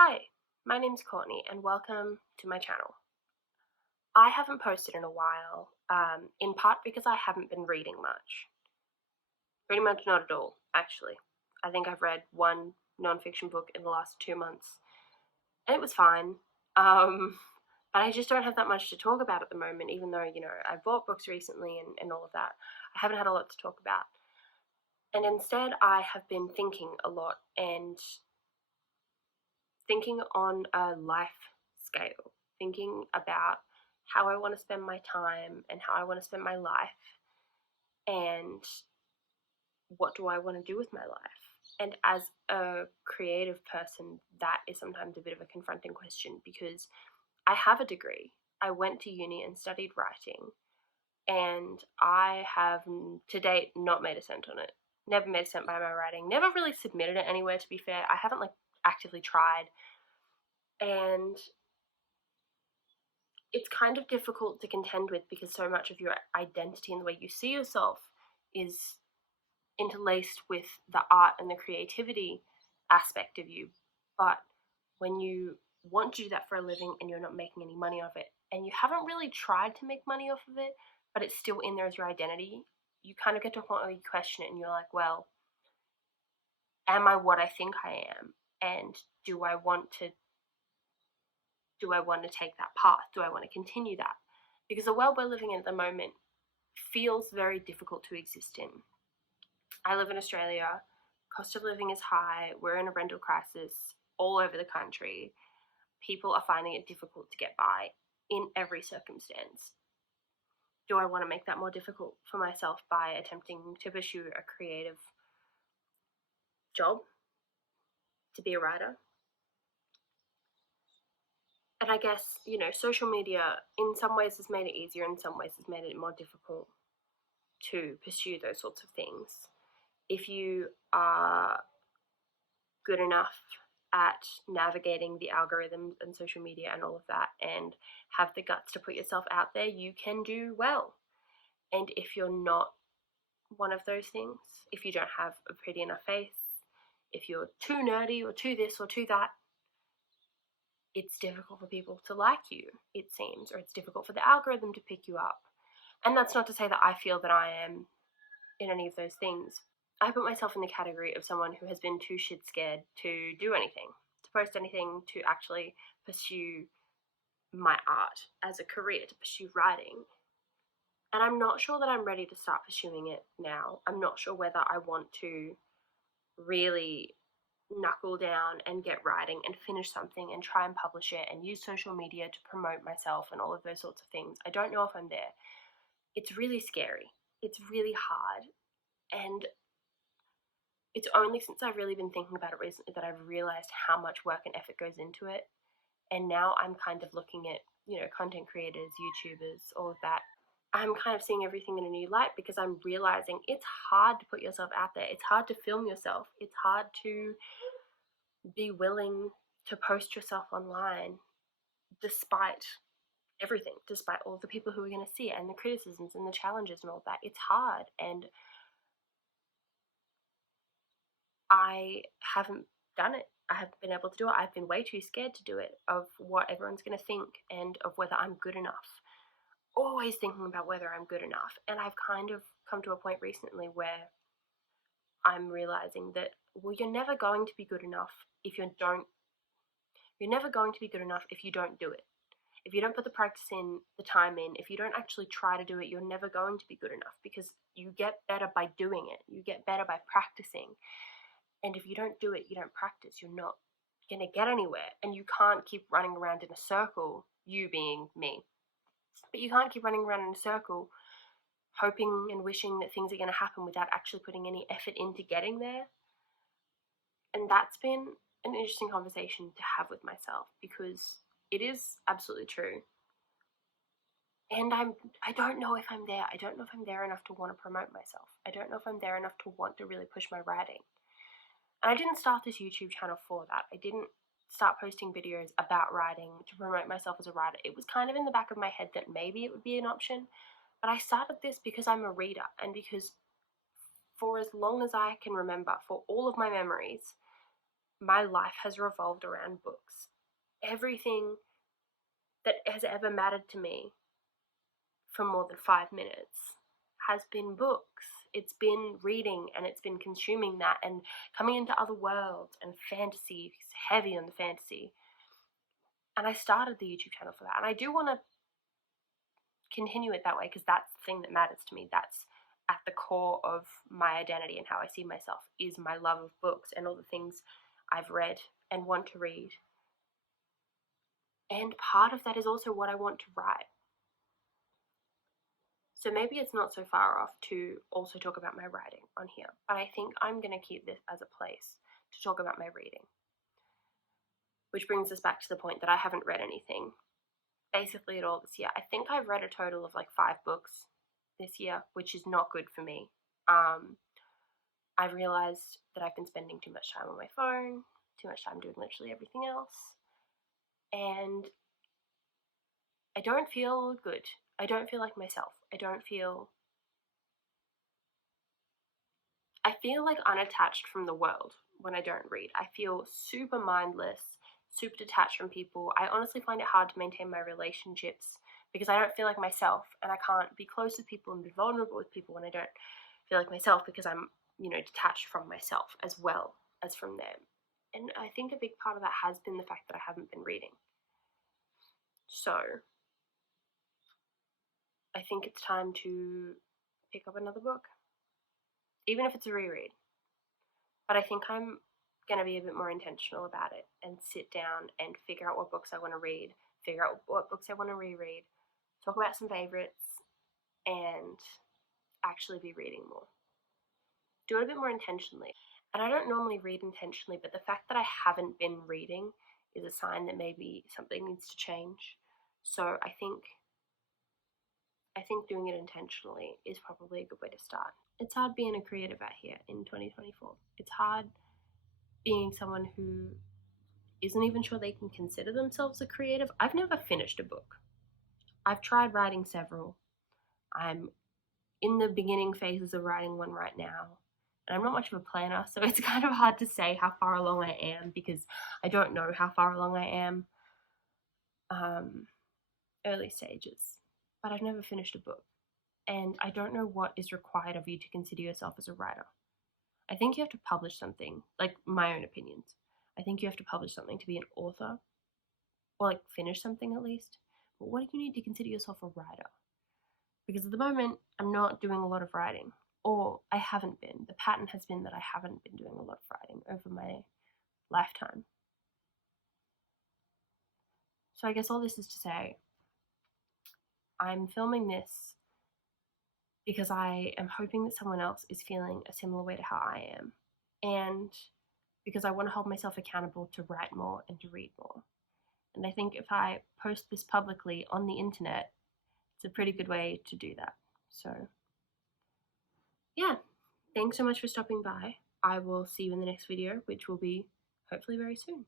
Hi, my name's Courtney and welcome to my channel. I haven't posted in a while, in part because I haven't been reading much. Pretty much not at all, actually. I think I've read one non-fiction book in the last 2 months, and it was fine. But I just don't have that much to talk about at the moment, even though, I bought books recently and all of that. I haven't had a lot to talk about. And instead, I have been thinking a lot and thinking on a life scale, thinking about how I want to spend my time and how I want to spend my life and what do I want to do with my life. And as a creative person, that is sometimes a bit of a confronting question because I have a degree. I went to uni and studied writing, and I have to date not made a cent on it. Never made a cent by my writing. Never really submitted it anywhere, to be fair. I haven't actively tried. And it's kind of difficult to contend with because so much of your identity and the way you see yourself is interlaced with the art and the creativity aspect of you. But when you want to do that for a living and you're not making any money off it, and you haven't really tried to make money off of it, but it's still in there as your identity, you kind of get to a point where you question it and you're like, well, am I what I think I am? And do I want to take that path? Do I want to continue that? Because the world we're living in at the moment feels very difficult to exist in. I live in Australia. Cost of living is high. We're in a rental crisis all over the country. People are finding it difficult to get by in every circumstance. Do I want to make that more difficult for myself by attempting to pursue a creative job, to be a writer? And I guess, social media in some ways has made it easier, in some ways has made it more difficult to pursue those sorts of things. If you are good enough at navigating the algorithms and social media and all of that and have the guts to put yourself out there, you can do well. And if you're not one of those things, if you don't have a pretty enough face, if you're too nerdy or too this or too that, it's difficult for people to like you, it seems, or it's difficult for the algorithm to pick you up. And that's not to say that I feel that I am in any of those things. I put myself in the category of someone who has been too shit scared to do anything, to post anything, to actually pursue my art as a career, to pursue writing. And I'm not sure that I'm ready to start pursuing it now. I'm not sure whether I want to really knuckle down and get writing and finish something and try and publish it and use social media to promote myself and all of those sorts of things. I don't know if I'm there. It's really scary. It's really hard. And it's only since I've really been thinking about it recently that I've realized how much work and effort goes into it. And now I'm kind of looking at, content creators, YouTubers, all of that. I'm kind of seeing everything in a new light because I'm realizing it's hard to put yourself out there. It's hard to film yourself. It's hard to be willing to post yourself online despite everything, despite all the people who are going to see it and the criticisms and the challenges and all that. It's hard. And I haven't done it. I haven't been able to do it. I've been way too scared to do it, of what everyone's going to think and of whether I'm good enough. Always thinking about whether I'm good enough. And I've kind of come to a point recently where I'm realizing that, well, you're never going to be good enough if you're never going to be good enough if you don't do it. If you don't put the practice in, the time in, if you don't actually try to do it, you're never going to be good enough because you get better by doing it. You get better by practicing. And if you don't do it, you don't practice, you're not going to get anywhere. And you can't keep running around in a circle, you being me. But you can't keep running around in a circle hoping and wishing that things are going to happen without actually putting any effort into getting there. And that's been an interesting conversation to have with myself because it is absolutely true. And I don't know if I'm there. I don't know if I'm there enough to want to promote myself. I don't know if I'm there enough to want to really push my writing. And I didn't start this YouTube channel for that. I didn't start posting videos about writing to promote myself as a writer. It was kind of in the back of my head that maybe it would be an option. But I started this because I'm a reader and because for as long as I can remember, for all of my memories, my life has revolved around books. Everything that has ever mattered to me for more than 5 minutes has been books. It's been reading, and it's been consuming that and coming into other worlds and fantasy, heavy on the fantasy. And I started the YouTube channel for that. And I do want to continue it that way because that's the thing that matters to me. That's at the core of my identity and how I see myself, is my love of books and all the things I've read and want to read. And part of that is also what I want to write. So maybe it's not so far off to also talk about my writing on here, but I think I'm going to keep this as a place to talk about my reading. Which brings us back to the point that I haven't read anything basically at all this year. I think I've read a total of like 5 books this year, which is not good for me. I've realized that I've been spending too much time on my phone, too much time doing literally everything else, and I don't feel good. I don't feel like myself. I feel like unattached from the world when I don't read. I feel super mindless, super detached from people. I honestly find it hard to maintain my relationships because I don't feel like myself, and I can't be close with people and be vulnerable with people when I don't feel like myself because I'm, detached from myself as well as from them. And I think a big part of that has been the fact that I haven't been reading. So I think it's time to pick up another book, even if it's a reread. But I think I'm going to be a bit more intentional about it and sit down and figure out what books I want to read, figure out what books I want to reread, talk about some favorites, and actually be reading more. Do it a bit more intentionally. And I don't normally read intentionally, but the fact that I haven't been reading is a sign that maybe something needs to change. So I think doing it intentionally is probably a good way to start. It's hard being a creative out here in 2024. It's hard being someone who isn't even sure they can consider themselves a creative. I've never finished a book. I've tried writing several. I'm in the beginning phases of writing one right now. And I'm not much of a planner, so it's kind of hard to say how far along I am because I don't know how far along I am. Early stages. But I've never finished a book. And I don't know what is required of you to consider yourself as a writer. I think you have to publish something, like my own opinions. I think you have to publish something to be an author, or like finish something at least. But what do you need to consider yourself a writer? Because at the moment, I'm not doing a lot of writing, or I haven't been. The pattern has been that I haven't been doing a lot of writing over my lifetime. So I guess all this is to say, I'm filming this because I am hoping that someone else is feeling a similar way to how I am. And because I want to hold myself accountable to write more and to read more. And I think if I post this publicly on the internet, it's a pretty good way to do that. So, yeah, thanks so much for stopping by. I will see you in the next video, which will be hopefully very soon.